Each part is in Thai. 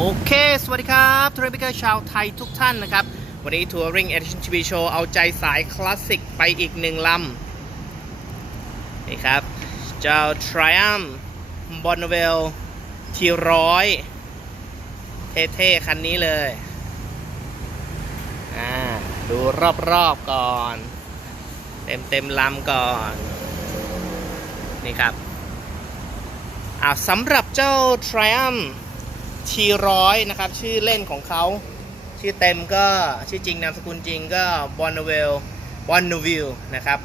โอเค สวัสดีครับทัวริงเกอร์ชาวไทยทุกท่านนะครับ วันนี้ทัวริงเอ i ิชันทีวีโชว์เอาใจสายคลาสสิกไปอีกหนึ่งลำ นี่ครับ เจ้า Triumph Bonneville ทีร้อยเท่ๆ คันนี้เลย อ่า ดูรอบๆก่อนเต็มเต็มๆลำก่อน นี่ครับ อ่าสำหรับเจ้า Triumph ทีร้อยนะครับ ชื่อเล่นของเขา ชื่อเต็มก็ชื่อจริงนามสกุลจริงก็ Bonneville Bonneville นะครับ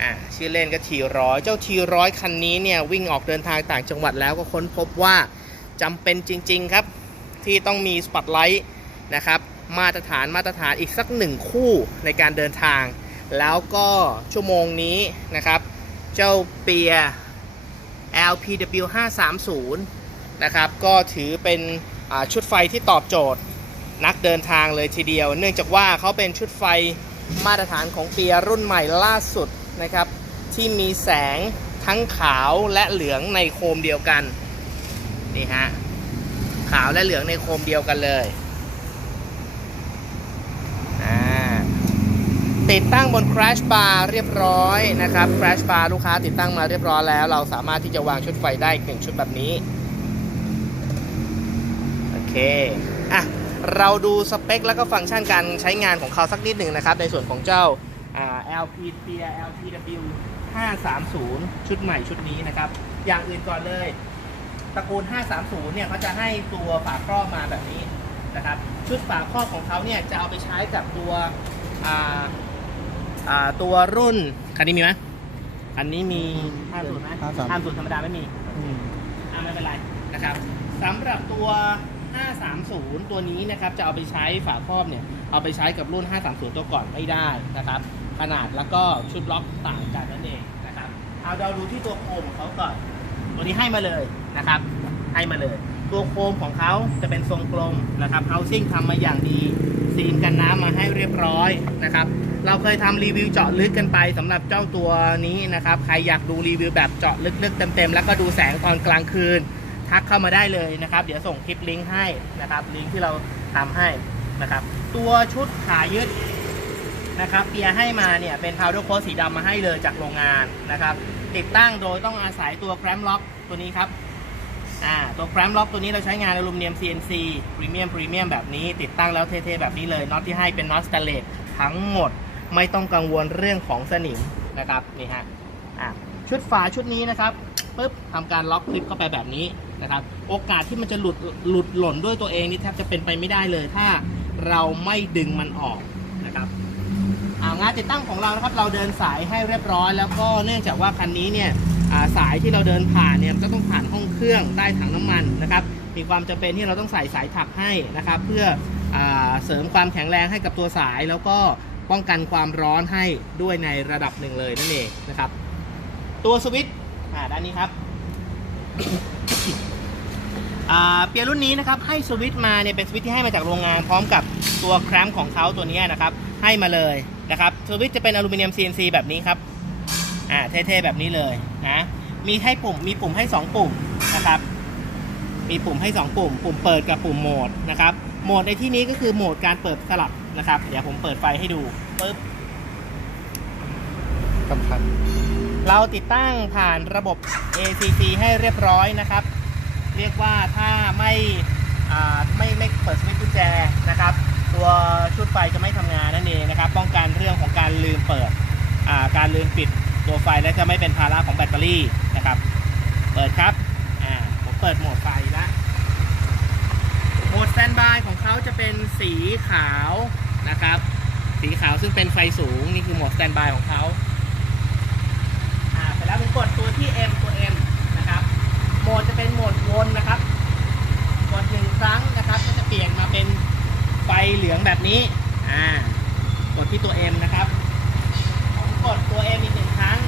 อ่าชื่อเล่นก็ทีร้อยเจ้าทีร้อยคันนี้เนี่ยวิ่งออกเดินทางต่างจังหวัดแล้วก็ค้นพบว่าจำเป็นจริง ๆ ครับ ที่ต้องมีสปอตไลท์นะครับมาตรฐานมาตรฐานอีกสักหนึ่งคู่ในการเดินทาง แล้วก็ชั่วโมงนี้นะครับ เจ้าเปีย LPW 530 นะครับ ก็ถือเป็นชุดไฟที่ตอบโจทย์นักเดินทางเลยทีเดียว เนื่องจากว่าเขาเป็นชุดไฟมาตรฐานของเปียรุ่นใหม่ล่าสุดนะครับ ที่มีแสงทั้งขาวและเหลืองในโคมเดียวกันนี่ฮะขาวและเหลืองในโคมเดียวกันเลยติดตั้งบน Crash Bar เรียบร้อยนะครับ Crash Bar ลูกค้าติดตั้งมาเรียบร้อยแล้ว เราสามารถที่จะวางชุดไฟได้อีกหนึ่งชุดแบบนี้ อเคอะเราดูสเปคแล้วก็ฟังก์ชันการใช้งานของเขาสักนิดหนึ่งนะครับ ในส่วนของเจ้าอ่า LP p LPW 530 ชุดใหม่ชุดนี้นะครับ อย่างอื่นก่อนเลยตระกูล 530 เนี่ยเขาจะให้ตัวฝาครอบมาแบบนี้นะครับ ชุดฝาครอบของเขาเนี่ยจะเอาไปใช้กับตัวอ่าอ่าตัวรุ่น คันนี้มีไหมคันนี้มี 50ไหม50 50ธรรมดาไม่มีอ่าไม่เป็นไรนะครับสำหรับตัว 530 ตัวนี้นะครับจะเอาไปใช้ฝาครอบเนี่ยเอาไปใช้กับรุ่น 530 ตัวก่อนไม่ได้นะครับ ขนาดแล้วก็ชุดล็อกต่างกันนั่นเองนะครับเอาเราดูที่ตัวโคมของเขาก่อน ตัวนี้ให้มาเลยนะครับ ให้มาเลย ตัวโคมของเขาจะเป็นทรงกลมนะครับ housing ทำมาอย่างดีซีนกันน้ำมาให้เรียบร้อยนะครับเราเคยทำรีวิวเจาะลึกกันไปสำหรับเจ้าตัวนี้นะครับ ใครอยากดูรีวิวแบบเจาะลึกๆเต็มๆ แล้วก็ดูแสงตอนกลางคืน ทักเข้ามาได้เลยนะครับ เดี๋ยวส่งคลิปลิงก์ให้นะครับ ลิงก์ที่เราทำให้นะครับ ตัวชุดขายึดนะครับเปียให้มาเนี่ยเป็น powder coat สีดำมาให้เลยจากโรงงานนะครับ ติดตั้งโดยต้องอาศัยตัว clamp lock ตัวนี้ครับอ่าตัว clamp lock ตัวนี้เราใช้งานอลูมิเนียม CNC พรีเมียมพรีเมียมแบบนี้ติดตั้งแล้วเท่ๆแบบนี้เลยน็อตที่ให้เป็นน็อตสแตนเลสทั้งหมดไม่ต้องกังวลเรื่องของสนิมนะครับนี่ฮะอ่าชุดฝาชุดนี้นะครับ ปุ๊บทำการล็อกคลิปเข้าไปแบบนี้นะครับ โอกาสที่มันจะหลุดหลุดหล่นด้วยตัวเองนี่แทบจะเป็นไปไม่ได้เลย ถ้าเราไม่ดึงมันออกนะครับางานติดตั้งของเรานะครับเราเดินสายให้เรียบร้อย แล้วก็เนื่องจากว่าคันนี้เนี่ยาสายที่เราเดินผ่านเนี่ยก็ต้องผ่านห้องเครื่องใต้ถังน้ำมันนะครับมีความจำเป็นที่เราต้องใส่สายถักให้นะครับ เพื่ออเสริมความแข็งแรงให้กับตัวสาย แล้วก็ป้องกันความร้อนให้ด้วยในระดับหนึ่งเลยนั่นเองนะครับ ตัวสวิตช์ อ่าด้านนี้ครับเปียรุ่นนี้นะครับให้สวิตช์มาเนี่ยเป็นสวิตช์ที่ให้มาจากโรงงานพร้อมกับตัวแครมของเขาตัวนี้นะครับ ให้มาเลยนะครับสวิตช์จะเป็นอลูมิเนียม CNC แบบนี้ครับอ่าเท่ๆแบบนี้เลยนะมีให้ปุ่มมีปุ่มให้ 2 ปุ่มนะครับ มีปุ่มให้ 2 ปุ่ม ปุ่มเปิดกับปุ่มโหมดนะครับโหมดในที่นี้ก็คือโหมดการเปิดสลับนะครับ เดี๋ยวผมเปิดไฟให้ดูปึ๊บ สำคัญ เราติดตั้งผ่านระบบ ACC ให้เรียบร้อยนะครับ เรียกว่าถ้าไม่ไม่ไม่เปิดสวิตช์กุญแจนะครับ ตัวชุดไฟจะไม่ทำงานนั่นเองนะครับ ป้องกันเรื่องของการลืมเปิดการลืมปิดตัวไฟและจะไม่เป็นภาระของแบตเตอรี่นะครับ เปิดครับผมเปิดโหมดไฟล้วโหมดสแตนบายของเขาจะเป็นสีขาวนะครับ สีขาวซึ่งเป็นไฟสูงนี่คือโหมดสแตนบายของเขา อ่าเสร็จแล้วผม กดตัวที่ M ตัว M นะครับ โหมดจะเป็นโหมดวนนะครับ กดหนึ่งครั้งนะครับ ก็จะเปลี่ยนมาเป็นไฟเหลืองแบบนี้ อ่า กดที่ตัว M นะครับ ผมกดตัว M อีกหนึ่งครั้ง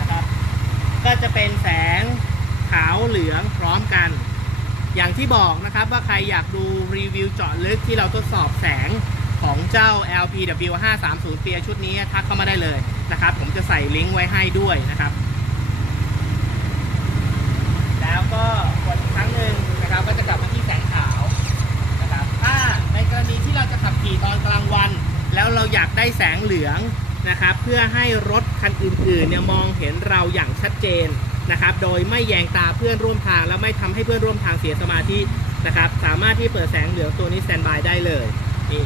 นะครับ ก็จะเป็นแสงขาวเหลืองพร้อมกัน อย่างที่บอกนะครับว่าใครอยากดูรีวิวเจาะลึกที่เราทดสอบแสงของเจ้า LPW 530เปียชุดนี้ทักเข้ามาได้เลย นะครับ ผมจะใส่ลิงก์ไว้ให้ด้วยนะครับ แล้วก็กดอีกครั้งหนึ่งนะครับ ก็จะกลับมาที่แสงขาวนะครับ ถ้าในกรณีที่เราจะขับขี่ตอนกลางวัน แล้วเราอยากได้แสงเหลืองนะครับ เพื่อให้รถคันอื่นๆเนี่ยมองเห็นเราอย่างชัดเจนนะครับ โดยไม่แยงตาเพื่อนร่วมทาง และไม่ทำให้เพื่อนร่วมทางเสียสมาธินะครับ สามารถที่เปิดแสงเหลืองตัวนี้สแตนบายได้เลยนี่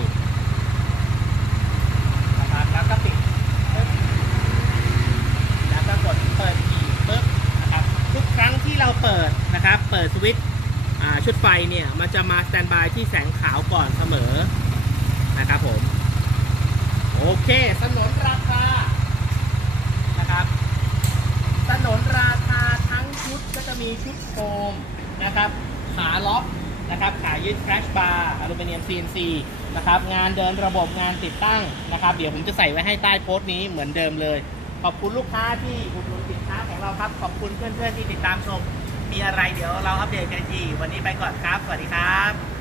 กดเปิดอีกปึ๊บนะครับทุกครั้งที่เราเปิดนะครับ เปิดสวิตช์ชุดไฟเนี่ยมันจะมาสแตนบายที่แสงขาวก่อนเสมอนะครับผม โอเคสนนราคานะครับสนนราคาทั้งชุดก็จะมีชุดโฟมนะครับ ขาล็อกนะครับ ขายึดแครชบาร์อลูมิเนียม CNC นะครับ งานเดินระบบงานติดตั้งนะครับ เดี๋ยวผมจะใส่ไว้ให้ใต้โพสต์นี้เหมือนเดิมเลย ขอบคุณลูกค้าที่อุดหนุนสินค้าของเราครับ ขอบคุณเพื่อนๆที่ติดตามชม มีอะไรเดี๋ยวเราอัปเดตกันอีกทีวันนี้ไปก่อนครับ สวัสดีครับ